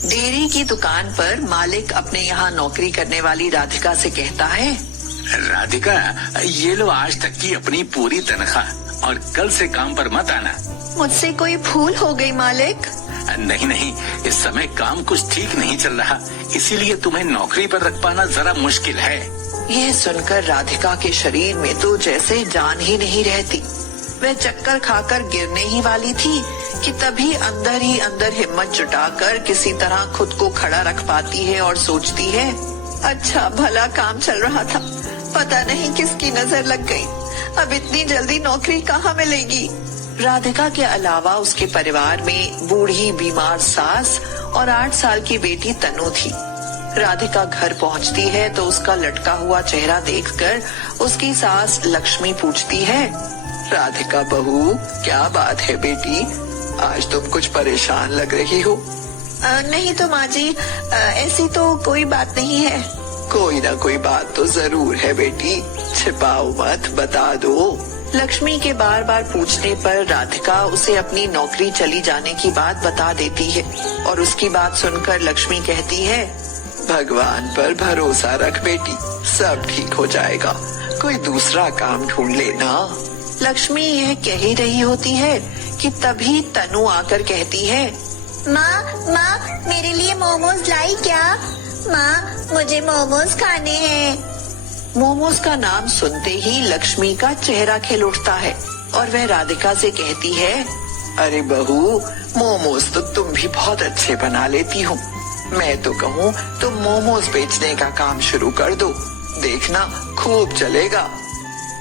Dairy की दुकान पर मालिक अपने यहाँ नौकरी करने वाली राधिका से कहता है, राधिका, ये लो आज तक की अपनी पूरी तनख्वाह और कल से काम पर मत आना। मुझसे कोई भूल हो गई मालिक? नहीं नहीं, इस समय काम कुछ ठीक नहीं चल रहा, इसीलिए तुम्हें नौकरी पर रख पाना जरा मुश्किल है। यह सुनकर राधिका के शरीर में तो जैसे जान ही नहीं रहती। वह चक्कर खाकर गिरने ही वाली थी कि तभी अंदर ही अंदर हिम्मत जुटाकर किसी तरह खुद को खड़ा रख पाती है और सोचती है, अच्छा भला काम चल रहा था, पता नहीं किसकी नजर लग गई, अब इतनी जल्दी नौकरी कहाँ मिलेगी। राधिका के अलावा उसके परिवार में बूढ़ी बीमार सास और 8 साल की बेटी तनु थी। राधिका घर पहुंचती है तो उसका लटका हुआ चेहरा देखकर उसकी सास लक्ष्मी पूछती है, राधिका बहू, क्या बात है बेटी, आज तुम कुछ परेशान लग रही हो। नहीं तो माँ जी, ऐसी तो कोई बात नहीं है। कोई ना कोई बात तो जरूर है बेटी, छिपाओ मत, बता दो। लक्ष्मी के बार बार पूछने पर राधिका उसे अपनी नौकरी चली जाने की बात बता देती है और उसकी बात सुनकर लक्ष्मी कहती है, भगवान पर भरोसा रख बेटी, सब ठीक हो जाएगा, कोई दूसरा काम ढूंढ लेना। लक्ष्मी यह कह ही रही होती है कि तभी तनु आकर कहती है, माँ मेरे लिए मोमोज लाई क्या? माँ मुझे मोमोज खाने हैं। मोमोज का नाम सुनते ही लक्ष्मी का चेहरा खिल उठता है और वह राधिका से कहती है, अरे बहू, मोमोज तो तुम भी बहुत अच्छे बना लेती हो, मैं तो कहूँ तुम मोमोज बेचने का काम शुरू कर दो, देखना खूब चलेगा।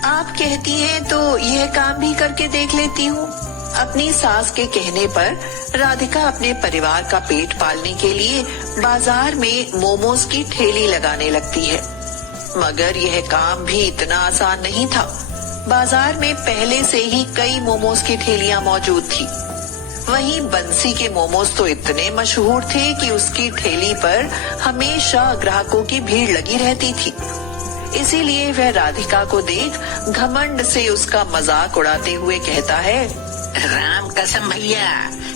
आप कहती हैं तो यह काम भी करके देख लेती हूँ। अपनी सास के कहने पर राधिका अपने परिवार का पेट पालने के लिए बाजार में मोमोज की ठेली लगाने लगती है, मगर यह काम भी इतना आसान नहीं था। बाजार में पहले से ही कई मोमोज की ठेलियां मौजूद थी। वहीं बंसी के मोमोज तो इतने मशहूर थे कि उसकी ठेली पर हमेशा ग्राहकों की भीड़ लगी रहती थी। इसीलिए वह राधिका को देख घमंड से उसका मजाक उड़ाते हुए कहता है, राम कसम भैया,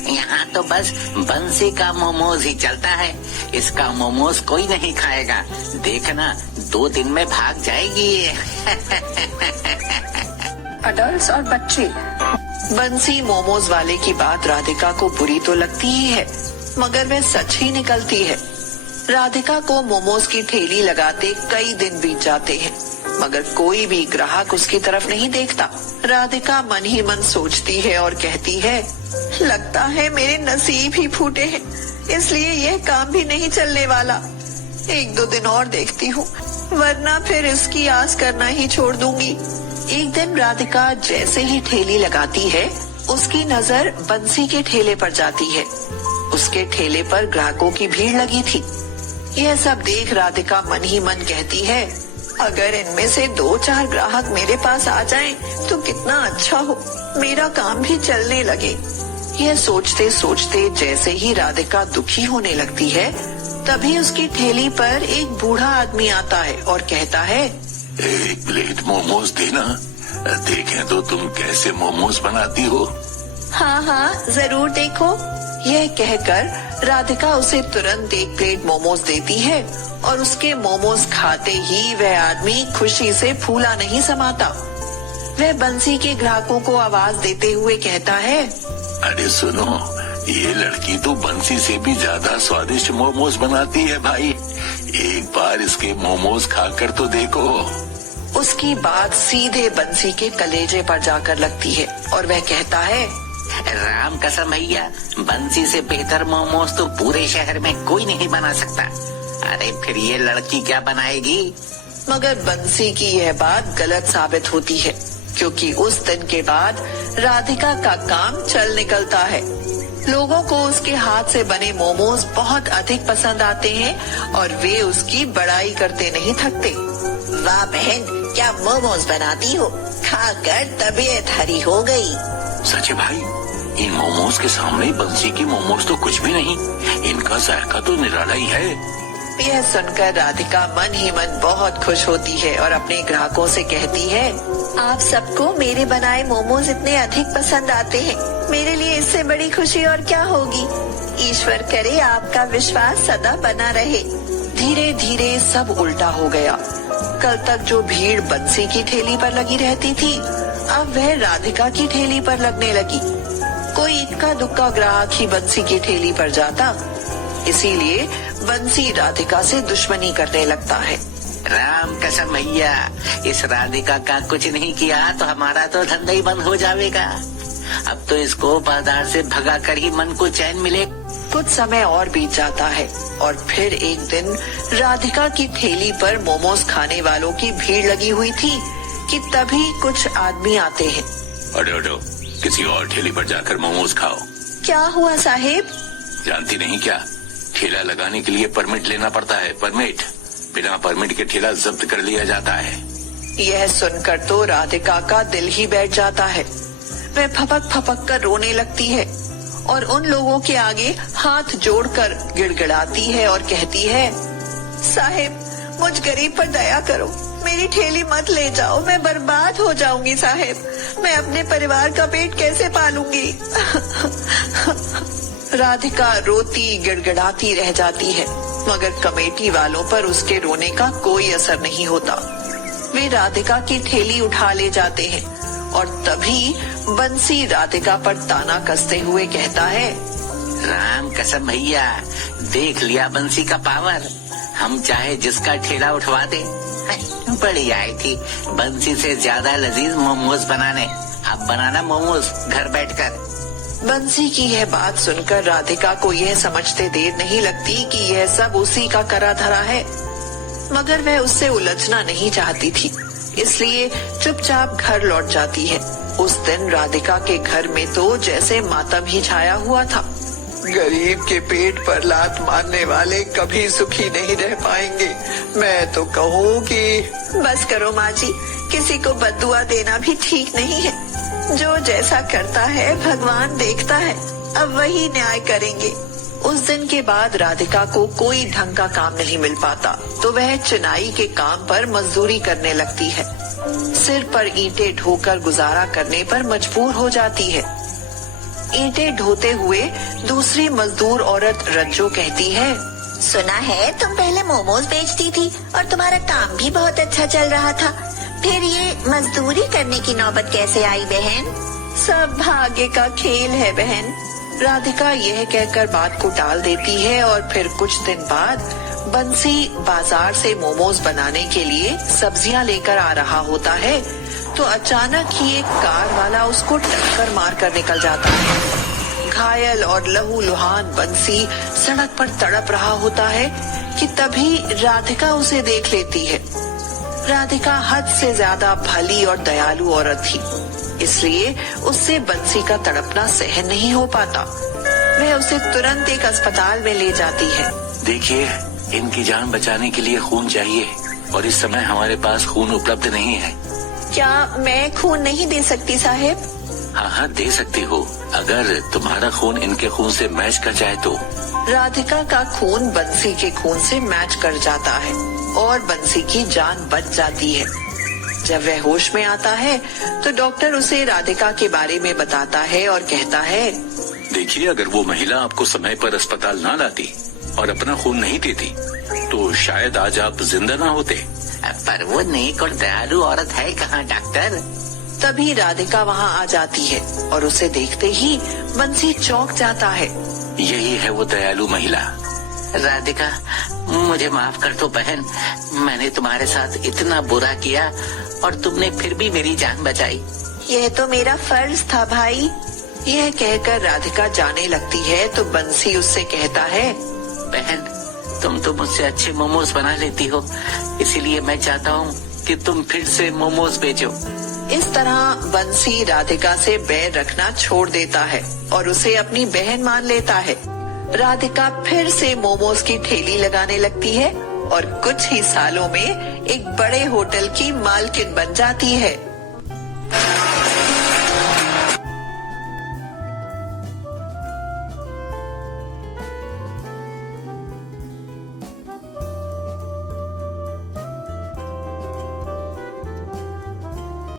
यहाँ तो बस बंसी का मोमोज ही चलता है, इसका मोमोज कोई नहीं खाएगा, देखना 2 दिन में भाग जाएगी। अडल्ट्स और बच्चे। बंसी मोमोज वाले की बात राधिका को बुरी तो लगती ही है, मगर वह सच ही निकलती है। राधिका को मोमोज की ठेली लगाते कई दिन बीत जाते हैं, मगर कोई भी ग्राहक उसकी तरफ नहीं देखता। राधिका मन ही मन सोचती है और कहती है, लगता है मेरे नसीब ही फूटे हैं, इसलिए यह काम भी नहीं चलने वाला। 1-2 दिन और देखती हूँ, वरना फिर इसकी आस करना ही छोड़ दूंगी। एक दिन राधिका जैसे ही ठेली लगाती है, उसकी नजर बंसी के ठेले पर जाती है। उसके ठेले पर ग्राहकों की भीड़ लगी थी। यह सब देख राधिका मन ही मन कहती है, अगर इनमें से 2-4 ग्राहक मेरे पास आ जाएं, तो कितना अच्छा हो, मेरा काम भी चलने लगे। यह सोचते सोचते जैसे ही राधिका दुखी होने लगती है, तभी उसकी ठेली पर एक बूढ़ा आदमी आता है और कहता है, 1 प्लेट मोमोज देना, देखें तो तुम कैसे मोमोज बनाती हो। हाँ जरूर देखो। यह कहकर राधिका उसे तुरंत 1 प्लेट मोमोज देती है और उसके मोमोज खाते ही वह आदमी खुशी से फूला नहीं समाता। वह बंसी के ग्राहकों को आवाज देते हुए कहता है, अरे सुनो, ये लड़की तो बंसी से भी ज्यादा स्वादिष्ट मोमोज बनाती है भाई, एक बार इसके मोमोज खाकर तो देखो। उसकी बात सीधे बंसी के कलेजे पर जाकर लगती है और वह कहता है, राम कसम भैया, बंसी से बेहतर मोमोज तो पूरे शहर में कोई नहीं बना सकता। अरे फिर ये लड़की क्या बनाएगी? मगर बंसी की यह बात गलत साबित होती है, क्योंकि उस दिन के बाद राधिका का काम चल निकलता है। लोगों को उसके हाथ से बने मोमोज बहुत अधिक पसंद आते हैं और वे उसकी बड़ाई करते नहीं थकते। वाह बहन, क्या मोमोज बनाती हो, खाकर तबीयत हरी हो गई। सच है भाई, इन मोमोज के सामने बंसी की मोमोज तो कुछ भी नहीं, इनका जायका तो निराला ही है। यह सुनकर राधिका मन ही मन बहुत खुश होती है और अपने ग्राहकों से कहती है, आप सबको मेरे बनाए मोमोज इतने अधिक पसंद आते हैं, मेरे लिए इससे बड़ी खुशी और क्या होगी। ईश्वर करे आपका विश्वास सदा बना रहे। धीरे धीरे सब उल्टा हो गया। कल तक जो भीड़ बंसी की ठेली पर लगी रहती थी, अब वह राधिका की ठेली पर लगने लगी। कोई इक्का दुक्का ग्राहक ही बंसी की ठेली पर जाता, इसीलिए बंसी राधिका से दुश्मनी करने लगता है। राम कसम भैया, इस राधिका का कुछ नहीं किया तो हमारा तो धंधा ही बंद हो जाएगा। अब तो इसको बाजार से भगा कर ही मन को चैन मिले। कुछ समय और बीत जाता है और फिर एक दिन राधिका की ठेली पर मोमोज खाने वालों की भीड़ लगी हुई थी कि तभी कुछ आदमी आते हैं। अडो किसी और ठेली पर जाकर मोमोज खाओ। क्या हुआ साहेब? जानती नहीं क्या, ठेला लगाने के लिए परमिट लेना पड़ता है। परमिट, बिना परमिट के ठेला जब्त कर लिया जाता है। यह सुनकर तो राधिका का दिल ही बैठ जाता है। वह फपक फपक कर रोने लगती है और उन लोगों के आगे हाथ जोड़कर गिड़गिड़ाती है और कहती है, साहेब मुझ गरीब पर दया करो, मेरी ठेली मत ले जाओ, मैं बर्बाद हो जाऊंगी साहेब, मैं अपने परिवार का पेट कैसे पालूंगी। राधिका रोती गिड़गिड़ाती रह जाती है, मगर कमेटी वालों पर उसके रोने का कोई असर नहीं होता। वे राधिका की ठेली उठा ले जाते हैं और तभी बंसी राधिका पर ताना कसते हुए कहता है, राम कसम भैया, देख लिया बंसी का पावर। हम चाहे जिसका ठेला उठवा दे। बड़ी आई थी बंसी से ज्यादा लजीज मोमोज बनाने। अब बनाना मोमोज घर बैठकर। बंसी की यह बात सुनकर राधिका को यह समझते देर नहीं लगती कि यह सब उसी का करा धरा है, मगर वह उससे उलझना नहीं चाहती थी, इसलिए चुपचाप घर लौट जाती है। उस दिन राधिका के घर में तो जैसे मातम ही छाया हुआ था। गरीब के पेट पर लात मारने वाले कभी सुखी नहीं रह पाएंगे। मैं तो कहूँ कि बस करो माँ जी, किसी को बद्दुआ देना भी ठीक नहीं है। जो जैसा करता है भगवान देखता है, अब वही न्याय करेंगे। उस दिन के बाद राधिका को कोई ढंग का काम नहीं मिल पाता, तो वह चिनाई के काम पर मजदूरी करने लगती है। सिर पर ईंटें ढोकर गुजारा करने पर मजबूर हो जाती है। ईंटें ढोते हुए दूसरी मजदूर औरत रज्जो कहती है, सुना है तुम पहले मोमोज बेचती थी और तुम्हारा काम भी बहुत अच्छा चल रहा था, फिर ये मजदूरी करने की नौबत कैसे आई बहन? सब भाग्य का खेल है बहन। राधिका यह कहकर बात को टाल देती है और फिर कुछ दिन बाद बंसी बाजार से मोमोज बनाने के लिए सब्जियां लेकर आ रहा होता है, तो अचानक ही एक कार वाला उसको टक्कर मार कर निकल जाता है। घायल और लहूलुहान बंसी सड़क पर तड़प रहा होता है कि तभी राधिका उसे देख लेती है। राधिका हद से ज्यादा भली और दयालु औरत थी, इसलिए उससे बंसी का तड़पना सहन नहीं हो पाता। वह उसे तुरंत एक अस्पताल में ले जाती है। देखिए, इनकी जान बचाने के लिए खून चाहिए और इस समय हमारे पास खून उपलब्ध नहीं है। क्या मैं खून नहीं दे सकती साहेब? हाँ, दे सकती हो, अगर तुम्हारा खून इनके खून से मैच कर जाए तो। राधिका का खून बंसी के खून से मैच कर जाता है और बंसी की जान बच जाती है। जब वह होश में आता है तो डॉक्टर उसे राधिका के बारे में बताता है और कहता है, देखिए, अगर वो महिला आपको समय पर अस्पताल ना लाती और अपना खून नहीं देती तो शायद आज आप जिंदा ना होते। पर वो नेक और दयालु औरत है कहाँ डॉक्टर? तभी राधिका वहाँ आ जाती है और उसे देखते ही बंसी चौंक जाता है। यही है वो दयालु महिला। राधिका, मुझे माफ कर दो बहन, मैंने तुम्हारे साथ इतना बुरा किया और तुमने फिर भी मेरी जान बचाई। यह तो मेरा फर्ज था भाई। यह कहकर राधिका जाने लगती है तो बंसी उससे कहता है, बहन, तुम तो मुझसे अच्छे मोमोज बना लेती हो, इसीलिए मैं चाहता हूँ कि तुम फिर से मोमोज बेचो। इस तरह बंसी राधिका से बैर रखना छोड़ देता है और उसे अपनी बहन मान लेता है। राधिका फिर से मोमोज की ठेली लगाने लगती है और कुछ ही सालों में एक बड़े होटल की मालकिन बन जाती है।